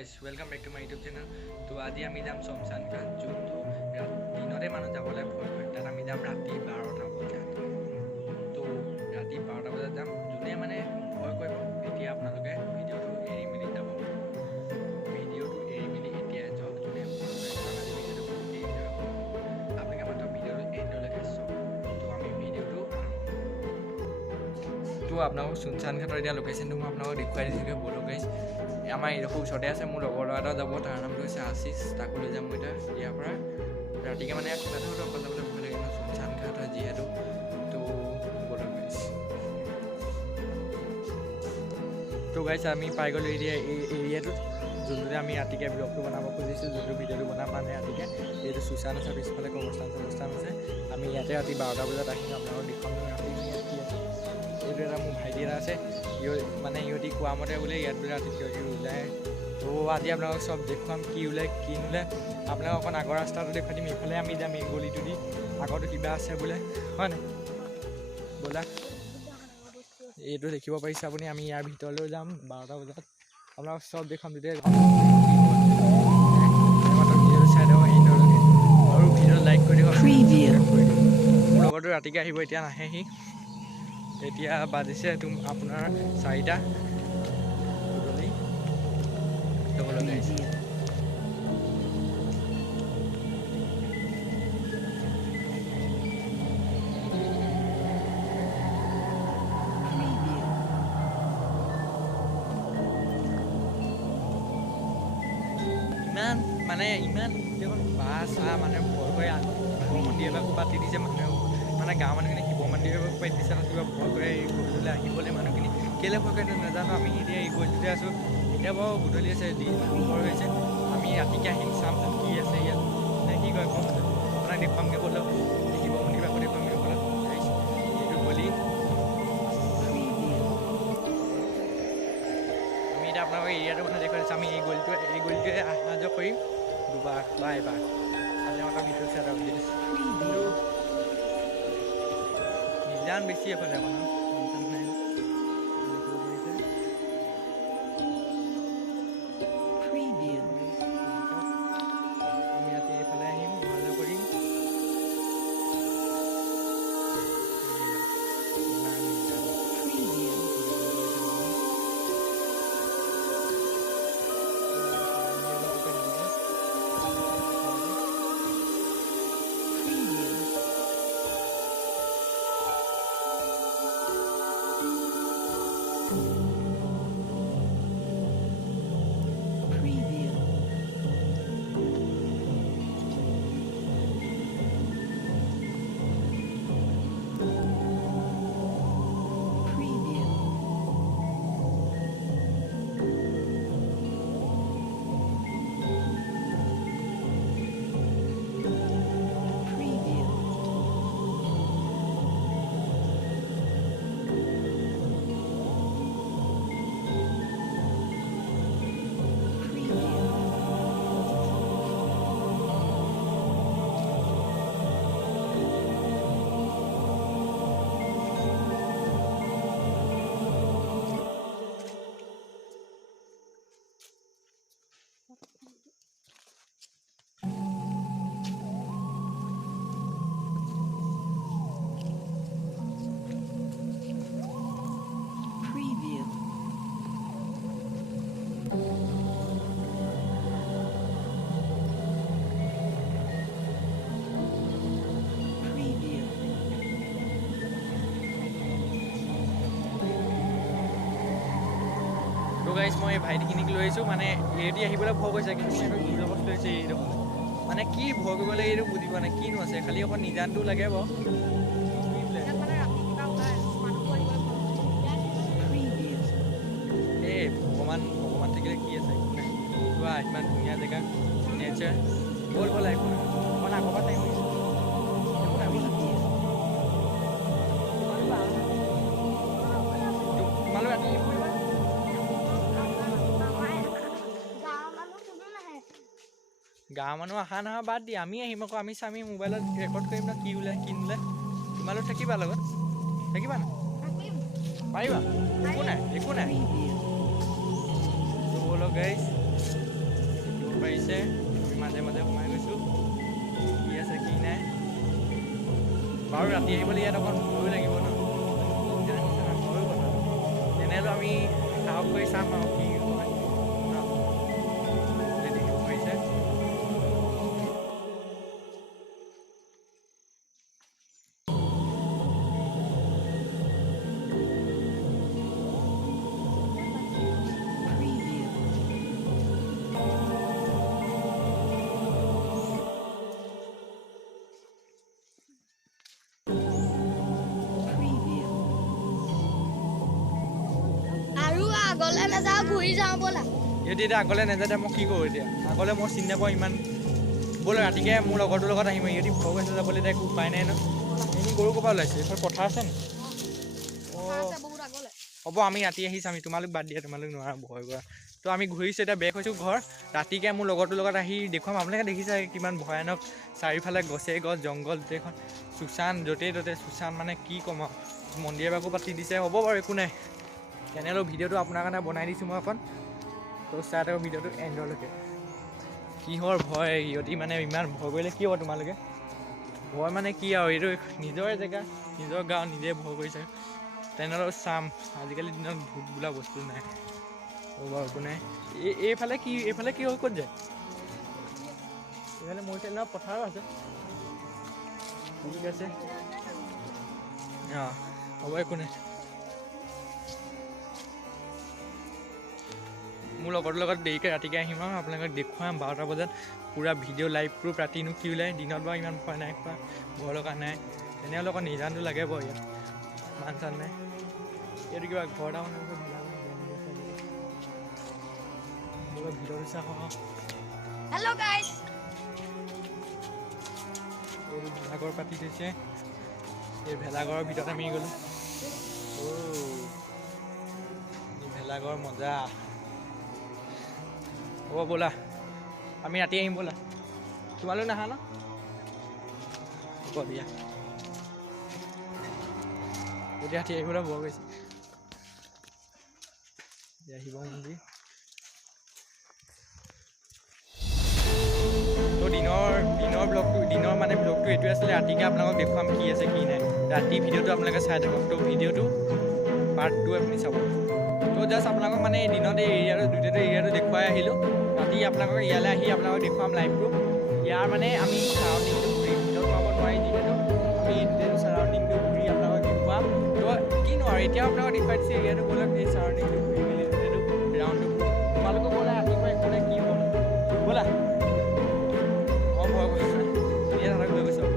guys, welcome back to my YouTube channel. তো আজি আমি যাম শমশান ঘাট যোনটো দিনতে মানুহ যাবলৈ ভয় কৰে তাত আমি যাম ৰাতি 12টা বজাত তো ৰাতি 12টা বজাত যাম যোনে মানে ভয় কৰিব এতিয়া আপোনালোকে ভিডিঅ'টো এৰি মেলি যাব এতিয়া যাওক যোনে ভয় কৰে কাৰণ আজি ভিডিঅ'টো বহুত দেৰি যাব আপোনালোকে মাত্ৰ ভিডিঅ'টো এণ্ডলৈকে চাওক তো আমি ভিডিঅ'টো তো আপোনালোকক শমশান ঘাটৰ এতিয়া লোকেশ্যনটো মই আপোনালোকক দেখুৱাই দিছিলোঁ ব'লো গাইজ আমাৰ এইডোখৰ ওচৰতে আছে মোৰ লগৰ ল'ৰা এটা যাব তাৰ নামটো হৈছে আশিষ তাকো লৈ যাম মই এতিয়া ইয়াৰ পৰা ৰাতিকৈ মানে কিবা এটা হ'লেও অকল যাবলৈ ভয় লাগে ন শমশান ঘাট হয় যিহেতু তো ব'লো গাইজ তো গাইজ আমি পাই গ'লোঁ এতিয়া এই এৰিয়াটোত যোনটোতে আমি ৰাতিকৈ ব্লগটো বনাব খুজিছোঁ যোনটো ভিডিঅ'টো বনাম মানে ৰাতিকৈ এইটো শুশান আছে পিছফালে কবৰস্থান আছে আমি ইয়াতে ৰাতি 12টা বজাত আহিম আপোনালোকক দেখুৱাম ৰাতি ইয়াত কি আছে এইটো এটা মোৰ ভাইটি এটা আছে মানে ইহঁতি কোৱা মতে বোলে ইয়াত বোলে ৰাতি কিবা কিবি ওলায় তো আজি আপোনালোকক চব দেখুৱাম কি ওলায় কি নোলায় আপোনালোকক অকণ আগৰ ৰাস্তাটো দেখুৱাই দিম এইফালে আমি যাম এই গলিটো দি আগতো কিবা আছে বোলে হয় নাই ব'লা এইটো দেখিব পাৰিছে আপুনি আমি ইয়াৰ ভিতৰলৈ যাম 12টা বজাত আপোনালোকক চব দেখুৱাম তেতিয়া ভিডিঅ'টো চাই দিব আৰু ভিডিঅ'টো লাইক কৰি দিব মোৰ লগতো ৰাতিকৈ আহিব এতিয়া নাহে সি এতিয়া বাজিছে আপোনাৰ 4টা গধূলি ল'বলৈ আহিছে ইমান দেখোন বাছ মানে ভয় কৰে শিৱ মন্দিৰ এবাকো পাতি দিছে মানুহে মানে গাঁৱৰ মানুহখিনি শিৱ মন্দিৰ এবাকো পাতি দিছে কিবা ভয় কৰে এই গধূলিলৈ আহিবলৈ মানুহখিনি কেলৈ ভয় কৰে নাজানো আমি এতিয়া এই গধূলিতে আছোঁ এতিয়া বাৰু গধূলি আছে ভয় হৈছে আমি ৰাতিকৈ আহিম চাম কি আছে ইয়াত নে কি কয় কম আপোনাক দেখুৱামগৈ বোলো শিৱ মন্দিৰ এবাকো দেখুৱামগৈ বোলো এইটো গলি আমি এতিয়া আপোনালোকৰ এৰিয়াটো মানে দেখুৱাই দিছোঁ আমি এই গলিটোৱে অহা যোৱা কৰিম দুবাৰ বা এবাৰ আজি আমাৰ ভিডিঅ' চাই নিজান বেছি এফালে মানুহ আমি ৰাতি এইফালে আহিম অহা যোৱা কৰিম তো গাইজ মই ভাইটিখিনিক লৈ আহিছোঁ মানে এৰি আহিবলৈ ভয় কৰিছে কিন্তু মোৰ লগত লৈছে এইডোখৰ মানে কি ভয় কৰিব লাগে এইটো বুজি পোৱা নাই কিনো আছে খালি অকণ নিজানটো লাগে বাৰু এই ভগৱান থাকিলে কি আছে চোৱা ইমান ধুনীয়া জেগা নেচাৰ ব'ল একো নাই অকণ আগৰ পৰা টাইম হৈছে তোমালোক ৰাতি গাঁৱৰ মানুহ অহা নহয় বাদ দি আমি আহিম আকৌ আমি চামি মোবাইলত ৰেকৰ্ড কৰিম ন কি ওলায় কি নোলায় তোমালোক থাকিবা লগত থাকিবা না পাৰিবা একো নাই ব'লো গাইজ আছে আমি মাজে মাজে সোমাই গৈছোঁ কি আছে কি নাই বাৰু ৰাতি আহিবলৈ ইয়াত অকণ ভয়ো লাগিব ন ভয়ো কথা তেনেহ'লে আমি সাহস কৰি চাম আৰু কি হয় ন দেখিব পাৰিছে আগলে নাযাওঁ ঘূৰি যাওঁ ব'লা এতিয়া আগলৈ নাযাতে মই কি কৰোঁ এতিয়া আগলৈ মই চিনি নাপাওঁ ইমান ব'লে ৰাতিকে মোৰ লগৰটোৰ লগত আহিম ইহঁতি ভয় কৰিছে যাবলৈ এতিয়া একো উপায় নাই ন এনেই গৰু ক'ৰপৰা ওলাইছে এইফালে পথাৰ আছে নি হ'ব আমি ৰাতি আহিছোঁ আমি তোমালোক বাদ দিয়া তোমালোক নোৱাৰা ভয় কৰা তো আমি ঘূৰিছোঁ এতিয়া বেক হৈছোঁ ঘৰ ৰাতিকে মোৰ লগৰটোৰ লগত আহি দেখুৱাম আপোনালোকে দেখিছে কিমান ভয়ানক চাৰিওফালে গছে গছ জংঘল গোটেইখন শুশান য'তেই ত'তে শুশান মানে কি ক'ম আৰু মন্দিৰ এভাগো পাতি দিছে হ'ব বাৰু একো নাই তেনেহ'লে ভিডিঅ'টো আপোনাৰ কাৰণে বনাই দিছোঁ মই অকণ তো চাই থাকক ভিডিঅ'টো এণ্ডলৈকে কিহৰ ভয় সিহঁতি মানে ইমান ভয় কৰিলে কি হ'ব তোমালোকে ভয় মানে কি আৰু এইটো নিজৰে জেগা নিজৰ গাঁও নিজে ভয় কৰিছে তেনেহ'লে চাম আজিকালি দিনত ভূত বোলা বস্তু নাই বাৰু একো নাই এইফালে কি হ'ল ক'ত যায় এইফালে মোৰ চাইড পথাৰো আছে ঠিক আছে অঁ হ'ব একো নাই মোৰ লগৰটোৰ লগত দেৰিকৈ ৰাতিকৈ আহিম আৰু আপোনালোকক দেখুৱাম 12টা বজাত পূৰা ভিডিঅ' লাইভ প্ৰুফ ৰাতিনো কি ওলায় দিনত বাৰু ইমান ভয় নাই খোৱা ভয় লগা নাই তেনেহ'লে অকণ নিজানটো লাগে বাৰু ইয়াত মান চান নাই এইটো কিবা ঘৰ এটা মানে ভিতৰত চাওঁ হেল্ল' গাইজ এইটো ভেলাঘৰ পাতি থৈছে এই ভেলাঘৰৰ ভিতৰত আমি গ'লোঁ ভেলাঘৰ মজা হ'ব ব'লা আমি ৰাতি আহিম ব'লা তোমালোক নাহা ন হ'ব দিয়া এতিয়া ৰাতি আহিবলৈ বৰ গৈছে আহিব মন্দিৰ তো দিনৰ ব্লগটো এইটোৱে আছিলে ৰাতিকৈ আপোনালোকক দেখুৱাম কি আছে কি নাই ৰাতি ভিডিঅ'টো আপোনালোকে চাই থাকক তো ভিডিঅ'টো পাৰ্ট 2 আপুনি চাব তো জাষ্ট আপোনালোকক মানে দিনত এই এৰিয়াটো দেখুৱাই আহিলোঁ ৰাতি আপোনালোকক ইয়ালৈ আহি আপোনালোকক দেখুৱাম লাইভটো ইয়াৰ মানে আমি চাৰাউণ্ডিংটো ঘূৰি ভিতৰত সোমাব নোৱাৰি যিহেতু আমি গোটেইটো চাৰাউণ্ডিংটো ঘূৰি আপোনালোকক দেখুৱাম তো কিনো আৰু এতিয়াও আপোনালোকক দেখুৱাই দিছে এৰিয়াটো ব'লক এই চাৰাউণ্ডিংটো ঘূৰি মেলি গোটেইটো ৰাউণ্ডটো তোমালোকো ব'লা ৰাতিপুৱা একো নাই কি হ'ল ব'লা মই ভয় কৰিছোঁ এতিয়া তাহাঁতক লৈ গৈছোঁ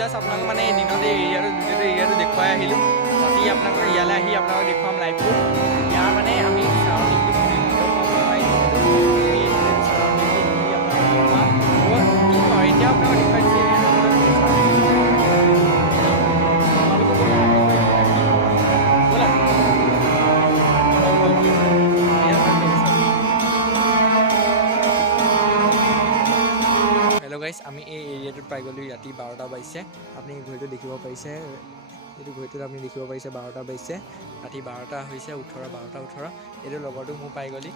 জাষ্ট আপোনালোকক মানে দিনত এই এৰিয়াটো দেখুৱাই আহিলোঁ ৰাতি আপোনালোকৰ ইয়ালৈ আহি আপোনালোকক দেখুৱাম লাইভটো ইয়াৰ মানে আমি চাৰাউণ্ডিংটো ঘূৰি এতিয়া আপোনালোকক দেখুৱাই দিছে আমি এই এৰিয়াটোত পাই গ'লোঁ ৰাতি 12টা বাজিছে আপুনি ঘড়ীটো দেখিব পাৰিছে এইটো ঘড়ীটোত আপুনি দেখিব পাৰিছে 12টা বাজিছে ৰাতি 12টা হৈছে 12টা 18 এইটো লগৰটো মোৰ পাই গ'লি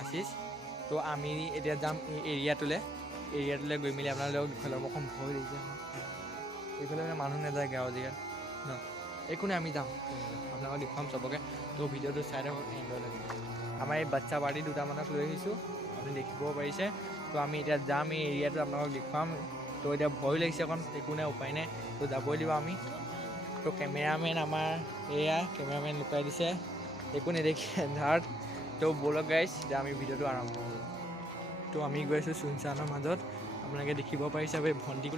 আশিষ তো আমি এতিয়া যাম এই এৰিয়াটোলৈ গৈ মেলি আপোনালোকক দেখুৱালে অকণ ভয় লাগিছে এইফালে মানে মানুহ নাযায় গাঁৱৰ জেগাত ন একো নাই আমি যাম আপোনালোকক দেখুৱাম চবকে তো ভিডিঅ'টো চাই থাকক এনজয় লাগিব আমাৰ এই বাচ্চা পাৰ্টি দুটামানক লৈ আহিছোঁ আপুনি দেখিব পাৰিছে তো আমি এতিয়া যাম এই এৰিয়াটো আপোনালোকক দেখুৱাম তো এতিয়া ভয় লাগিছে অকণ একো নাই উপায় নাই তো যাবই লাগিব আমি তো কেমেৰামেন আমাৰ এয়া কেমেৰামেন লুকাই দিছে একো নেদেখি এন্ধাৰত তো ব'লক গাইজ এতিয়া আমি ভিডিঅ'টো আৰম্ভ কৰোঁ তো আমি গৈ আছোঁ চুনচানৰ মাজত আপোনালোকে দেখিব পাৰিছে ভণ্টিক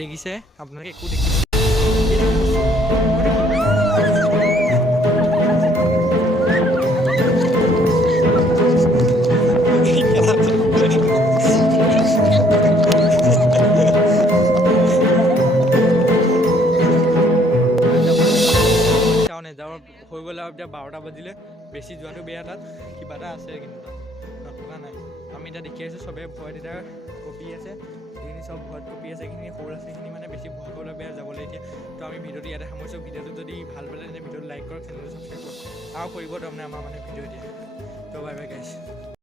দেখিছে আপোনালোকে একো দেখিব নেযাওঁ হৈ গ'লে আৰু এতিয়া 12টা বাজিলে বেছি যোৱাটো বেয়া তাত কিবা এটা আছে কিন্তু তাত থকা নাই আমি এতিয়া দেখি আছোঁ চবেই ভয়ত এতিয়া কঁপি আছে এইখিনি চব ভয়ত কঁপি আছে এইখিনি সৰু ল'ৰা-ছোৱালীখিনি মানে বেছি ভয় কৰিবলৈ বেয়া যাবলৈ এতিয়া তো আমি ভিডিঅ'টো ইয়াতে সামৰিছোঁ ভিডিঅ'টো যদি ভাল পালে তেতিয়া ভিডিঅ'টো লাইক কৰক চেনেলটো ছাবস্ক্ৰাইব কৰক আৰু কৰিব তাৰমানে আমাৰ মানে ভিডিঅ' এতিয়া তো বাই বাই গাইছ